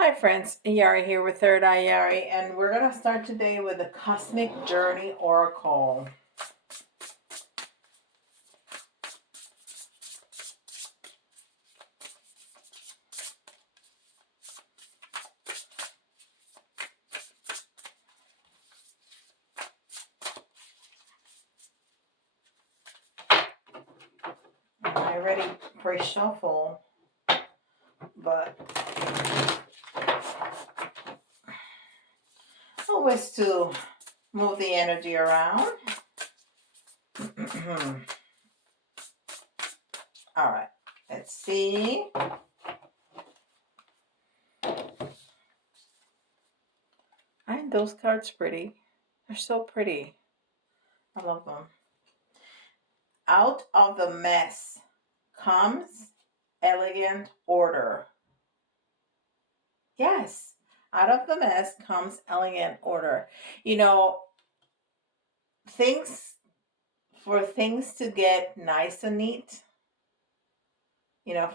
Hi friends, Yari here with Third Eye Yari, and we're going to start today with the Cosmic Journey Oracle. I already pre-shuffle, but always to move the energy around. All right, let's see. Aren't those cards pretty? They're so pretty. I love them. Out of the mess comes elegant order. Yes, out of the mess comes elegant order. You know, things for things to get nice and neat,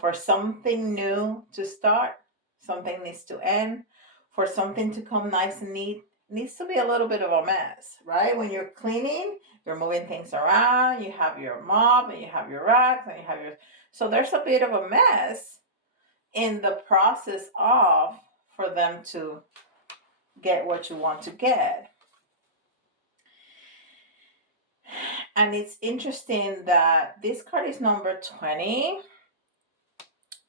for something new to start, something needs to end. For something to come nice and neat, it needs to be a little bit of a mess, right? When you're cleaning, you're moving things around, you have your mop and you have your racks and you have your. So there's a bit of a mess in the process of for them to get what you want to get. And it's interesting that this card is number 20.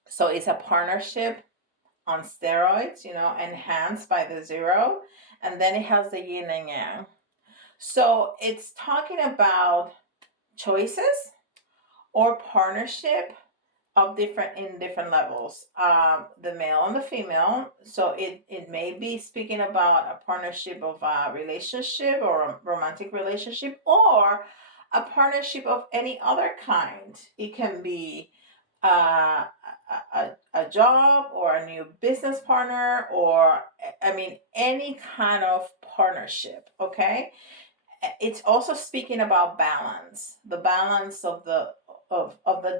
So it's a partnership on steroids, enhanced by the 0. And then it has the yin and yang. So it's talking about choices or partnership of different levels. The male and the female. So it may be speaking about a partnership of a relationship or a romantic relationship or a partnership of any other kind. It can be a job or a new business partner, or any kind of partnership. Okay, it's also speaking about balance, the balance of the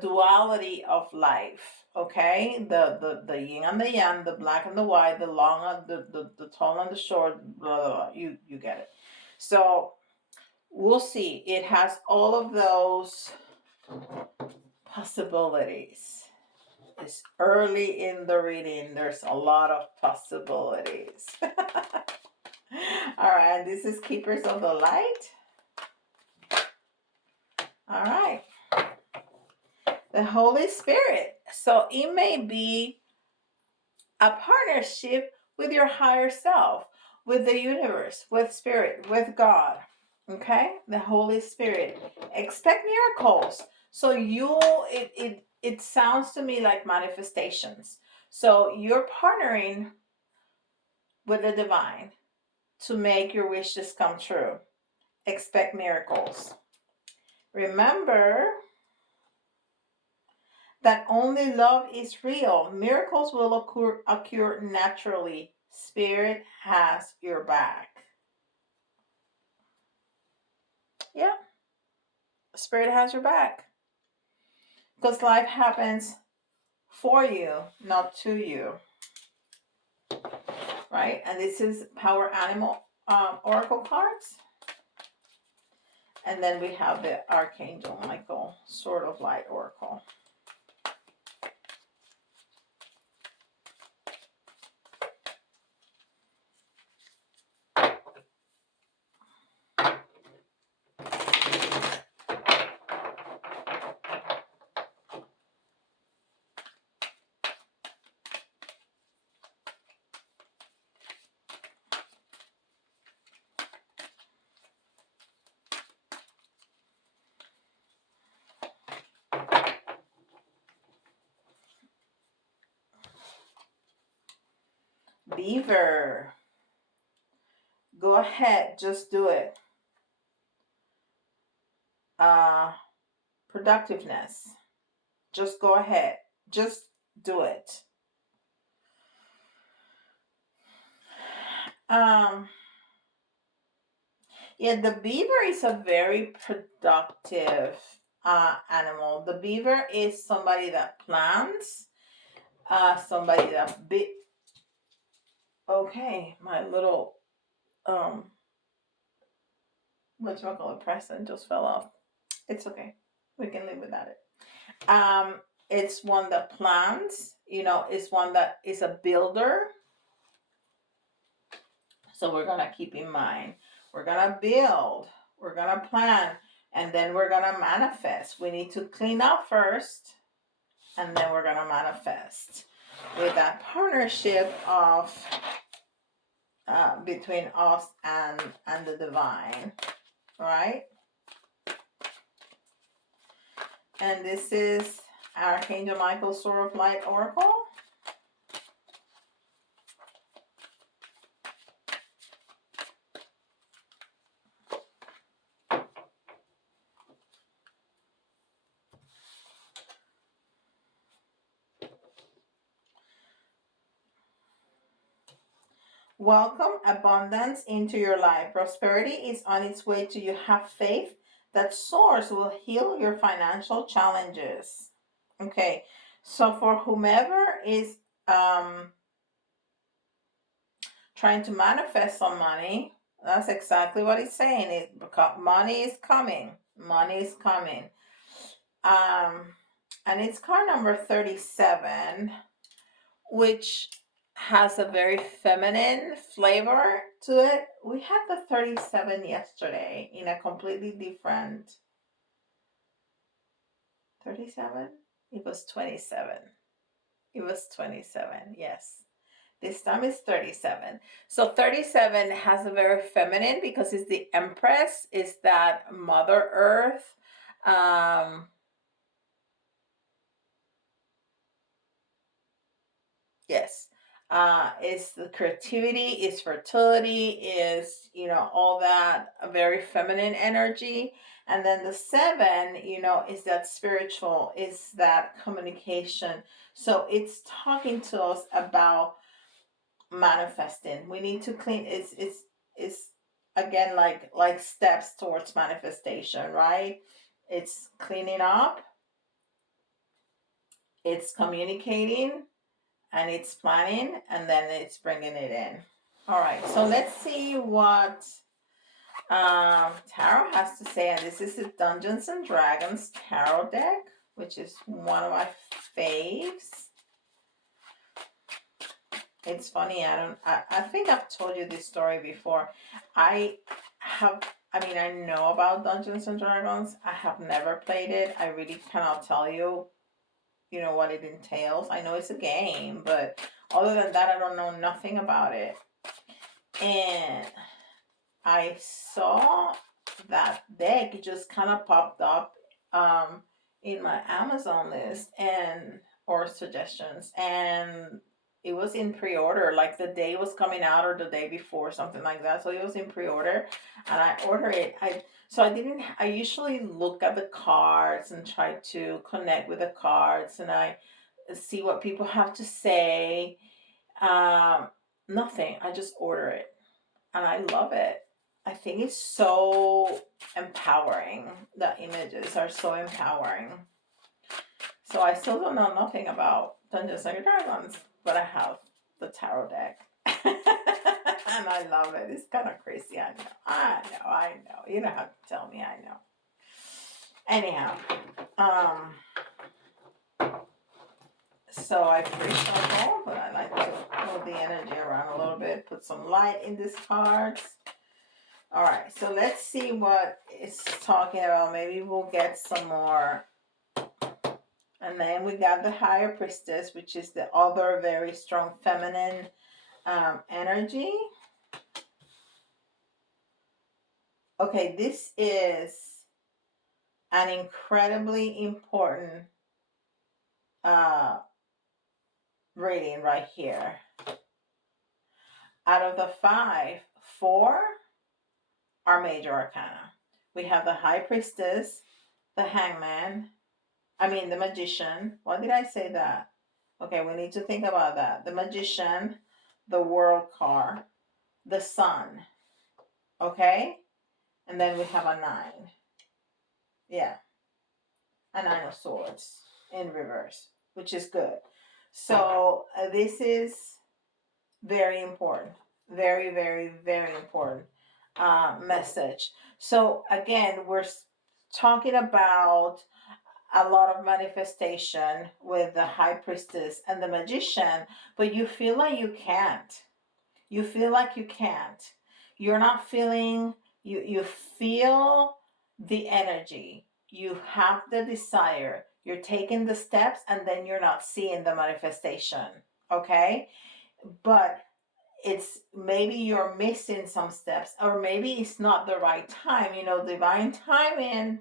duality of life. Okay, the yin and the yang, the black and the white, the long and the tall and the short, blah, blah, blah. You get it. So we'll see. It has all of those possibilities. It's early in the reading. There's a lot of possibilities. All right, this is Keepers of the Light. All right. The Holy Spirit. So it may be a partnership with your higher self, with the universe, with spirit, with God. Okay? The Holy Spirit. Expect miracles. So it sounds to me like manifestations. So you're partnering with the divine to make your wishes come true. Expect miracles. Remember that only love is real. Miracles will occur naturally. Spirit has your back. Yeah, Spirit has your back. Because life happens for you, not to you. Right? And this is Power Animal Oracle cards. And then we have the Archangel Michael Sword of Light Oracle. Beaver. Go ahead, just do it. Productiveness. Just go ahead. Just do it. The beaver is a very productive animal. The beaver is somebody that plans, somebody that Okay, my little um whatchamacallit present just fell off. It's okay. We can live without it. It's one that plans, it's one that is a builder. So we're gonna keep in mind, we're gonna build, we're gonna plan, and then we're gonna manifest. We need to clean up first, and then we're gonna manifest with that partnership of between us and the divine, right? And this is Archangel Michael, Sword of Light Oracle. Welcome abundance into your life. Prosperity is on its way to you. Have faith that source will heal your financial challenges. Okay, so for whomever is trying to manifest some money, that's exactly what it's saying. Money is coming. Money is coming. And it's card number 37, which has a very feminine flavor to it. We had the 37 yesterday in a completely different 37. It was 27. It was 27. Yes. This time is 37. So 37 has a very feminine because it's the Empress, is that Mother Earth. Yes. It's the creativity, is fertility, is, all that very feminine energy. And then the 7, is that spiritual, is that communication. So it's talking to us about manifesting. We need to clean. It's again like steps towards manifestation, right? It's cleaning up, it's communicating, and it's planning, and then it's bringing it in. All right, so let's see what tarot has to say. And this is the Dungeons and Dragons tarot deck, which is one of my faves. It's funny, I think I've told you this story before. I know about Dungeons and Dragons. I have never played it. I really cannot tell you, what it entails. I know it's a game, but other than that, I don't know nothing about it. And I saw that deck, it just kind of popped up in my Amazon list or suggestions, and it was in pre-order, like the day was coming out or the day before, something like that. So it was in pre-order, and I ordered it. I usually look at the cards and try to connect with the cards, and I see what people have to say. Nothing. I just order it, and I love it. I think it's so empowering. The images are so empowering. So I still don't know nothing about Dungeons and Dragons, but I have the tarot deck. And I love it. It's kind of crazy. I know. You don't have to tell me. I know. Anyhow, so I pre-shuffle, but I like to move the energy around a little bit, put some light in these cards. All right, so let's see what it's talking about. Maybe we'll get some more. And then we got the Higher Priestess, which is the other very strong feminine energy. Okay, this is an incredibly important reading right here. Out of the 5, 4 are major arcana. We have the High Priestess, the Hangman, the Magician. Why did I say that? Okay, we need to think about that. The Magician, the World card, the Sun. Okay? And then we have a 9. Yeah. A 9 of Swords in reverse, which is good. So this is Very important. Very, very, very important message. So again, we're talking about a lot of manifestation with the high priestess and the magician, but you feel like you can't. You feel like you can't. You're not feeling, you feel the energy. You have the desire. You're taking the steps and then you're not seeing the manifestation. Okay? But it's maybe you're missing some steps, or maybe it's not the right time. Divine timing,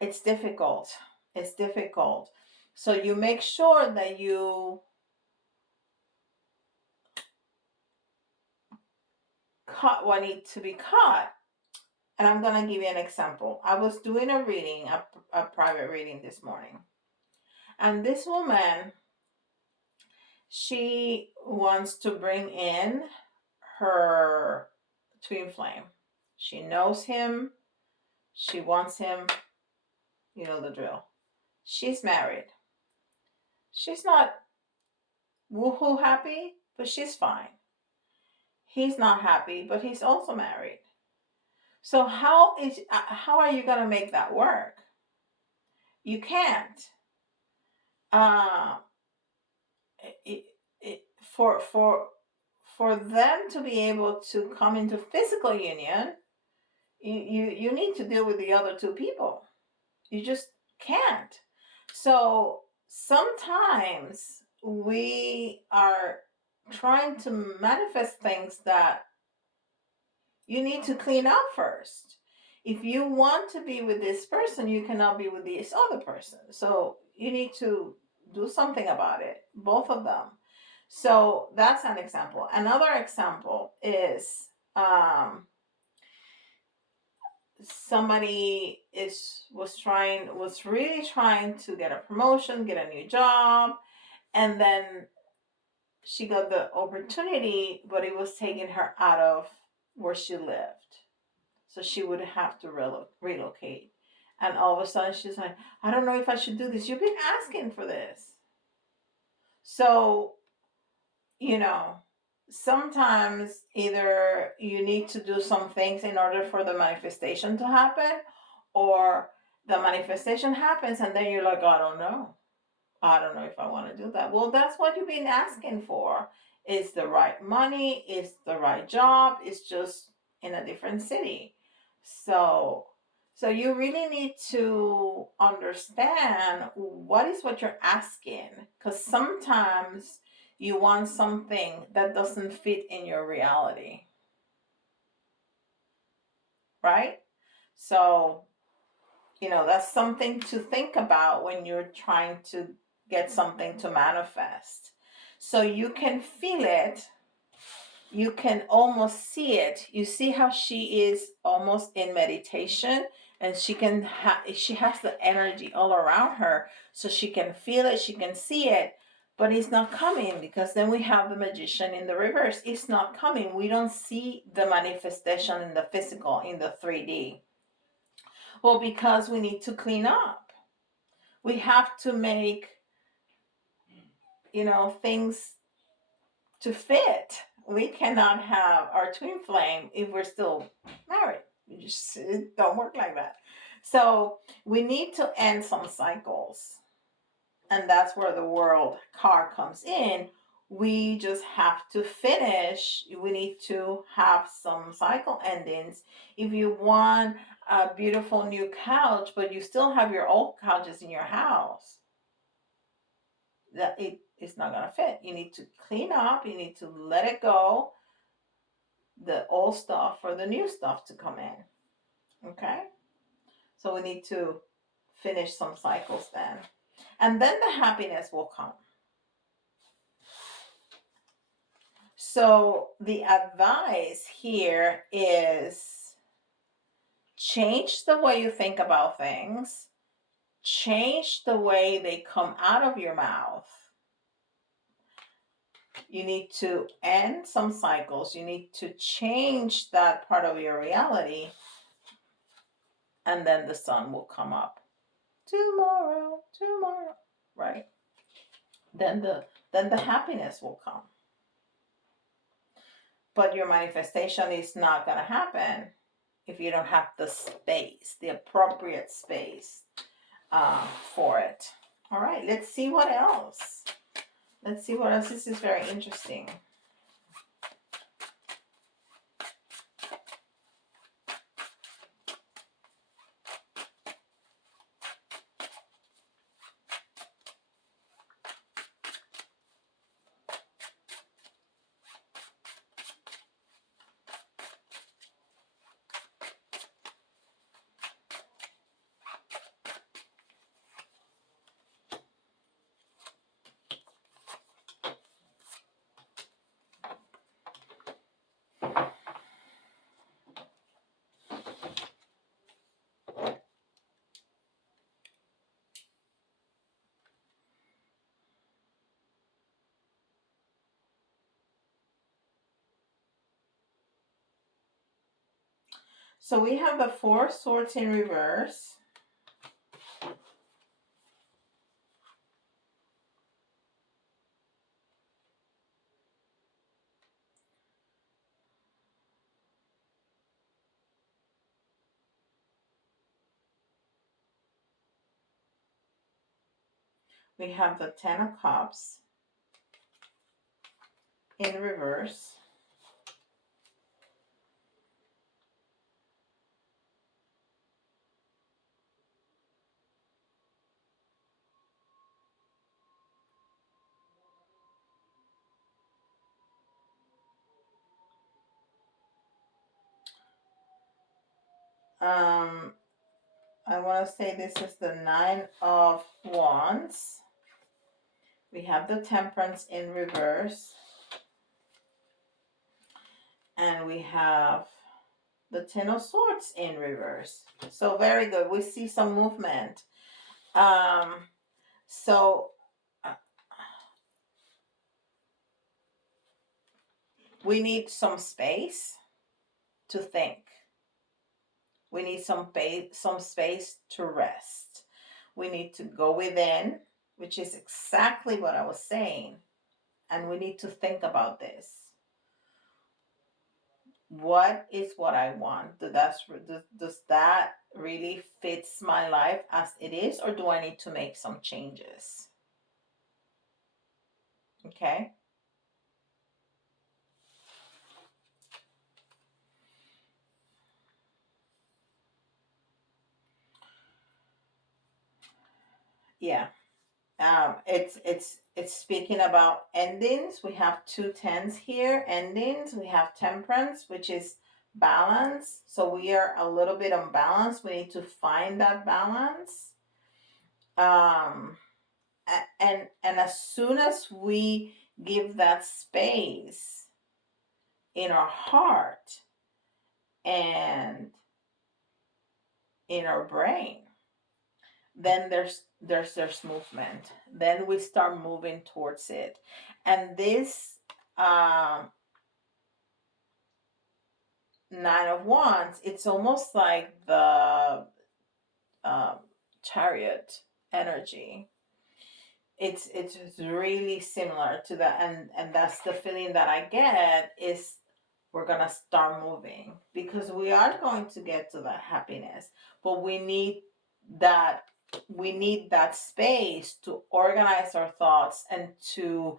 it's difficult. It's difficult. So you make sure that you caught what needs to be caught. And I'm going to give you an example. I was doing a reading, a private reading this morning. And this woman, she wants to bring in her twin flame. She knows him. She wants him. You know the drill. She's married. She's not woohoo happy, but she's fine. He's not happy, but he's also married. So how are you going to make that work? You can't. It, for them to be able to come into physical union, you need to deal with the other two people. You just can't. So sometimes we are trying to manifest things that you need to clean up first. If you want to be with this person, you cannot be with this other person. So you need to do something about it, both of them. So that's an example. Another example is somebody was really trying to get a promotion, get a new job, and then she got the opportunity, but it was taking her out of where she lived. So she would have to relocate. And all of a sudden she's like, I don't know if I should do this. You've been asking for this. So, sometimes either you need to do some things in order for the manifestation to happen, or the manifestation happens and then you're like, I don't know. I don't know if I want to do that. Well, that's what you've been asking for. It's the right money, it's the right job, it's just in a different city. So you really need to understand what you're asking, because sometimes you want something that doesn't fit in your reality. Right? So, that's something to think about when you're trying to get something to manifest. So you can feel it, you can almost see it. You see how she is almost in meditation, and she has the energy all around her, so she can feel it, she can see it, but it's not coming, because then we have the magician in the reverse. It's not coming. We don't see the manifestation in the physical, in the 3D. Well, because we need to clean up. We have to make, things to fit. We cannot have our twin flame if we're still married. It don't work like that. So we need to end some cycles. And that's where the world card comes in. We just have to finish. We need to have some cycle endings. If you want a beautiful new couch, but you still have your old couches in your house, that it's not going to fit. You need to clean up. You need to let it go, the old stuff for the new stuff to come in. Okay? So we need to finish some cycles then. And then the happiness will come. So the advice here is change the way you think about things. Change the way they come out of your mouth. You need to end some cycles. You need to change that part of your reality. And then the sun will come up. Tomorrow, right? Then then the happiness will come. But your manifestation is not going to happen if you don't have the space, the appropriate space for it. All right, let's see what else. Let's see what else. This is very interesting. So we have the Four of Swords in reverse. We have the Ten of Cups in reverse. I want to say this is the Nine of Wands. We have the Temperance in reverse. And we have the Ten of Swords in reverse. So very good. We see some movement. So we need some space to think. We need some space to rest. We need to go within, which is exactly what I was saying. And we need to think about this. What is what I want? Does that really fits my life as it is, or do I need to make some changes? Okay. Yeah. It's speaking about endings. We have two tens here, endings. We have Temperance, which is balance. So we are a little bit unbalanced. We need to find that balance. And as soon as we give that space in our heart and in our brain, then there's movement. Then we start moving towards it. And this Nine of Wands, it's almost like the Chariot energy. It's really similar to that, and that's the feeling that I get is we're gonna start moving because we are going to get to that happiness, but that we need that space to organize our thoughts and to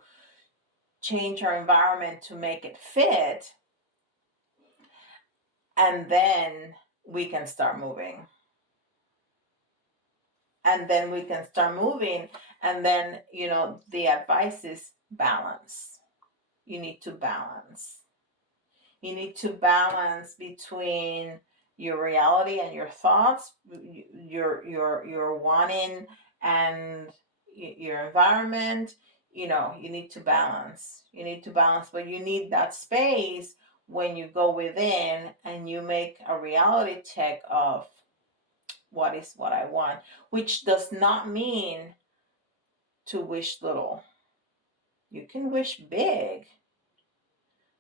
change our environment to make it fit, and then we can start moving. And then we can start moving, and then the advice is balance. You need to balance. You need to balance between your reality and your thoughts, your wanting and your environment. You need to balance. You need to balance, but you need that space when you go within and you make a reality check of what is what I want, which does not mean to wish little. You can wish big,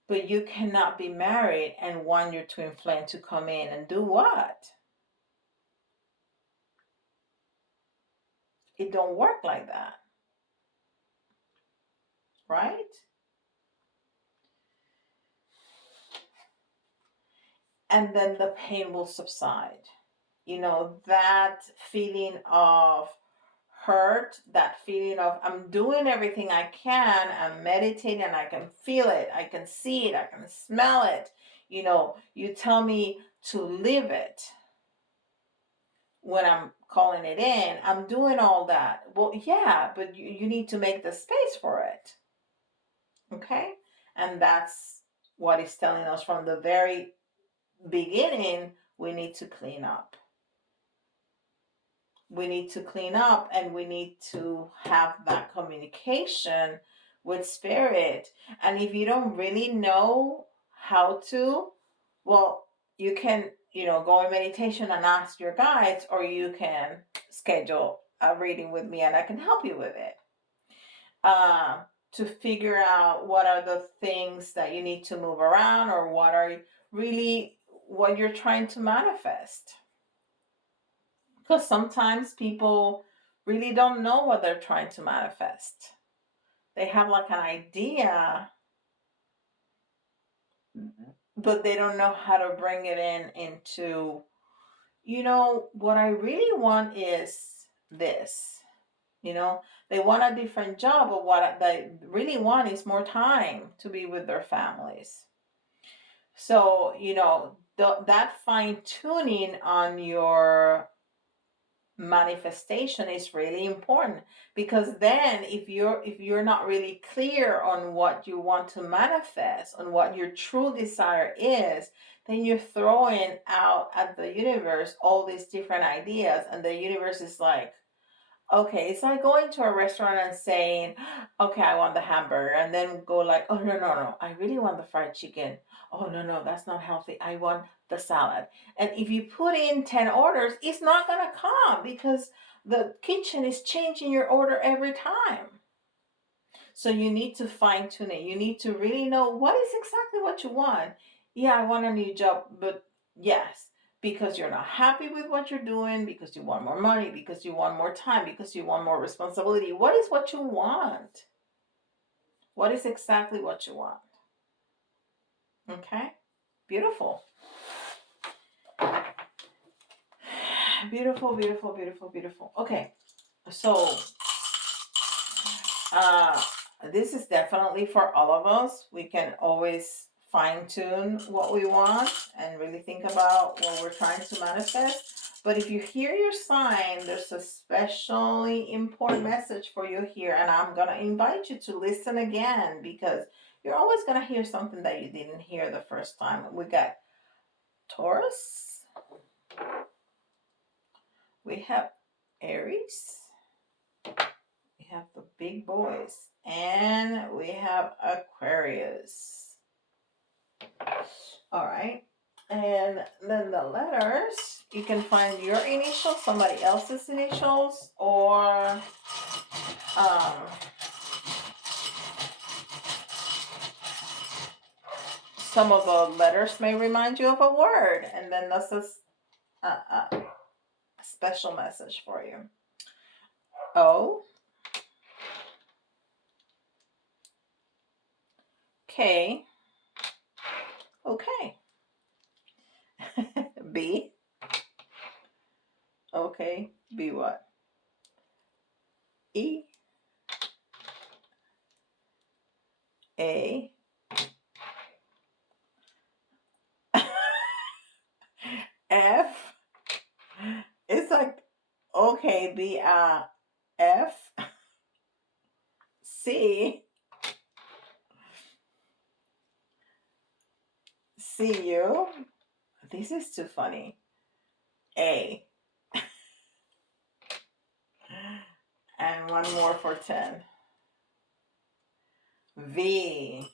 but you cannot be married and want your twin flame to come in and do what? It don't work like that. right? And then the pain will subside. You know, that feeling of hurt, that feeling of I'm doing everything I can, I'm meditating, I can feel it, I can see it, I can smell it. You know, you tell me to live it when I'm calling it in, I'm doing all that. Well, yeah, but you need to make the space for it. Okay? And that's what he's telling us from the very beginning. We need to clean up. We need to clean up, and we need to have that communication with spirit. And if you don't really know how to, well, you can, go in meditation and ask your guides, or you can schedule a reading with me and I can help you with it. To figure out what are the things that you need to move around, or what are really what you're trying to manifest. Because sometimes people really don't know what they're trying to manifest. They have like an idea, but they don't know how to bring it into, what I really want is this. They want a different job, but what they really want is more time to be with their families. So, that fine tuning on your manifestation is really important, because then if you're not really clear on what you want to manifest, on what your true desire is, then you're throwing out at the universe all these different ideas, and the universe is like, okay, it's like going to a restaurant and saying, okay, I want the hamburger, and then go like, oh, no, no, no, I really want the fried chicken. Oh, no, no, that's not healthy. I want the salad. And if you put in 10 orders, it's not going to come, because the kitchen is changing your order every time. So you need to fine tune it. You need to really know what is exactly what you want. Yeah, I want a new job, but yes, because you're not happy with what you're doing, because you want more money, because you want more time, because you want more responsibility. What is what you want? What is exactly what you want? Okay? Beautiful. Beautiful, beautiful, beautiful, beautiful. Okay. So, this is definitely for all of us. We can always fine tune what we want and really think about what we're trying to manifest. But if you hear your sign, there's a especially important message for you here. And I'm going to invite you to listen again, because you're always going to hear something that you didn't hear the first time. We got Taurus. We have Aries. We have the big boys, and we have Aquarius. All right. And then the letters, you can find your initials, somebody else's initials, or some of the letters may remind you of a word, and then this is a special message for you. O, K, okay. B, okay, B what? E, A, F. It's like, okay, B, F, C, C, U. This is too funny. A. And one more for 10. V.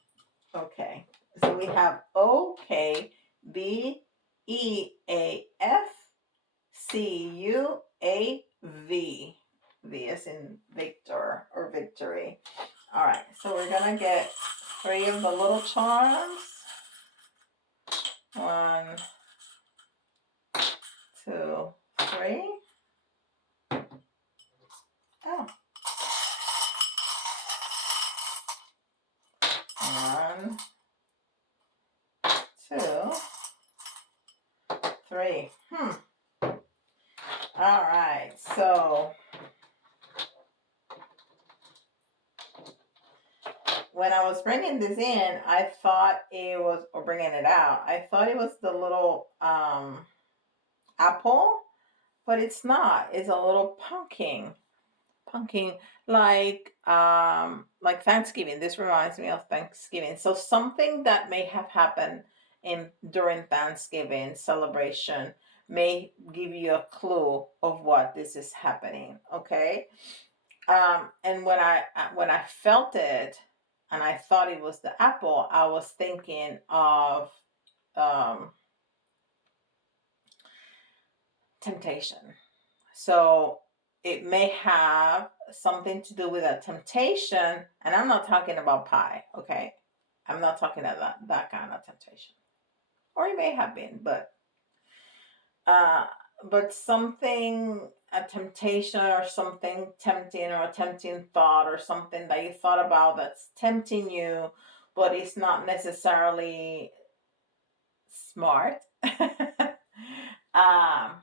Okay. So we have O, K, B, E, A, F, C, U, A, V. V is in Victor or victory. All right. So we're going to get 3 of the little charms. 1, 2, 3. Oh. 1, 2, 3. All right. So when I was bringing this in, I thought it was, or bringing it out, I thought it was the little apple, but it's not. It's a little pumpkin, like Thanksgiving. This reminds me of Thanksgiving. So something that may have happened during Thanksgiving celebration may give you a clue of what this is happening. Okay. And when I felt it and I thought it was the apple, I was thinking of um, temptation. So it may have something to do with a temptation, and I'm not talking about pie, okay? I'm not talking about that kind of temptation. Or it may have been, uh, but something, a temptation or something tempting, or a tempting thought or something that you thought about that's tempting you, but it's not necessarily smart. um,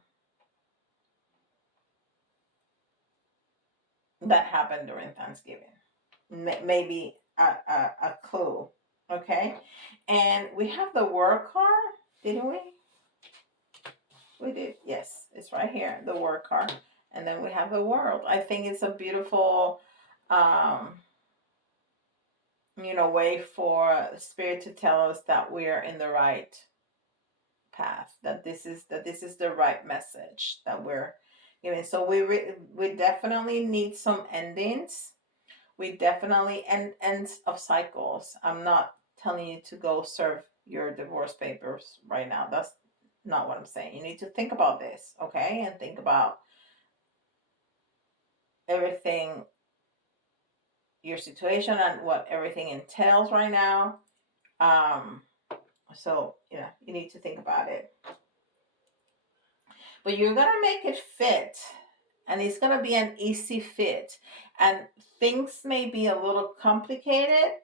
that happened during Thanksgiving. Maybe a clue. Okay. And we have the word card, didn't we? We did. Yes, it's right here, the word card. And then we have the world. I think it's a beautiful um way for spirit to tell us that we are in the right path, that this is the right message that we're giving. So we definitely need some endings. We definitely ends of cycles. I'm not telling you to go serve your divorce papers right now. That's not what I'm saying. You need to think about this, okay? And think about everything, your situation, and what everything entails right now. So you need to think about it. But you're gonna make it fit, and it's gonna be an easy fit. And things may be a little complicated,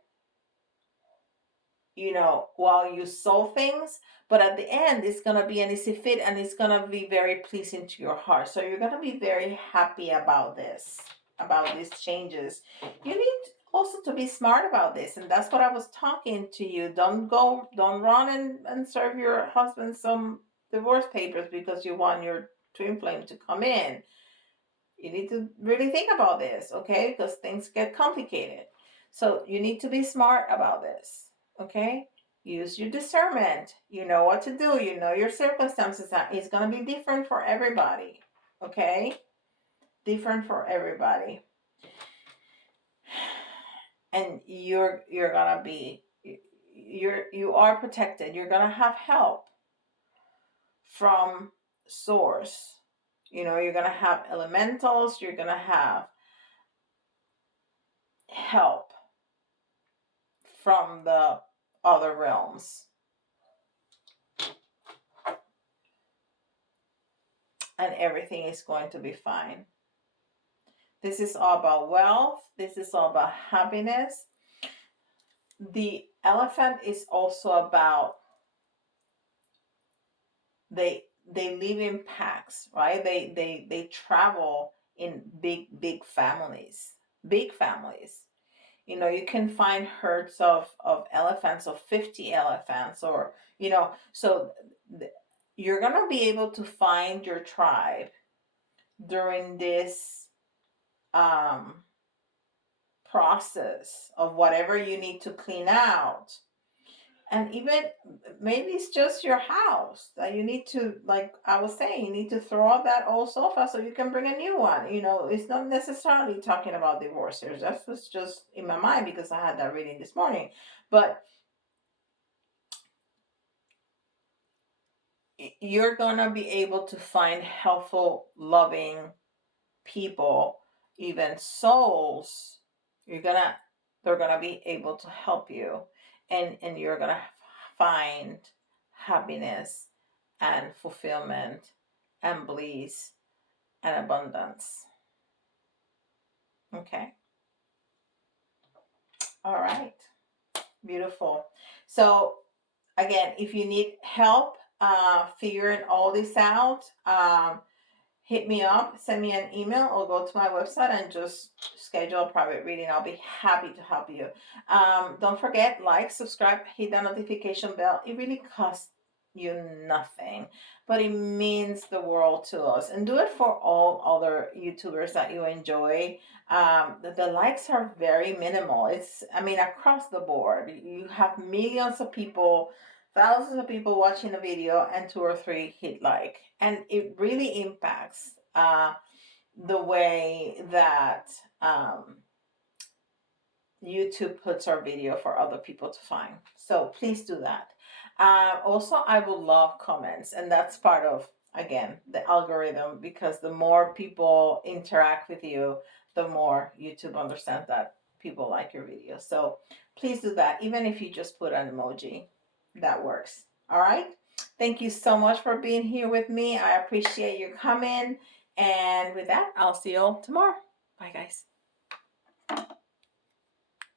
while you solve things, but at the end, it's going to be an easy fit, and it's going to be very pleasing to your heart. So you're going to be very happy about these changes. You need also to be smart about this. And that's what I was talking to you. Don't run and serve your husband some divorce papers because you want your twin flame to come in. You need to really think about this, okay? Because things get complicated. So you need to be smart about this. Okay, use your discernment. You know what to do. You know your circumstances. It's going to be different for everybody. Okay, different for everybody. And you are protected. You're gonna have help from source. You're gonna have elementals. You're gonna have help from the other realms. And everything is going to be fine. This is all about wealth. This is all about happiness. The elephant is also about they live in packs, right? They travel in big families. Big families. You can find herds of elephants, of 50 elephants, or so you're going to be able to find your tribe during this process of whatever you need to clean out. And even maybe it's just your house that you need to, like I was saying, you need to throw out that old sofa so you can bring a new one. It's not necessarily talking about divorce here. That was just in my mind because I had that reading this morning. But you're going to be able to find helpful, loving people, even souls. They're gonna be able to help you, and you're gonna find happiness and fulfillment and bliss and abundance. Okay. All right. Beautiful. So again, if you need help figuring all this out, hit me up, send me an email, or go to my website and just schedule a private reading. I'll be happy to help you. Don't forget, like, subscribe, hit that notification bell. It really costs you nothing, but it means the world to us. And do it for all other YouTubers that you enjoy. The likes are very minimal. I mean, across the board, you have millions of people, thousands of people watching the video, and two or three hit like, and it really impacts the way that YouTube puts our video for other people to find. So please do that. Also, I would love comments, and that's part of, again, the algorithm, because the more people interact with you, the more YouTube understands that people like your video. So please do that, even if you just put an emoji, that works. All right. Thank you so much for being here with me. I appreciate you coming. And with that, I'll see you all tomorrow. Bye, guys.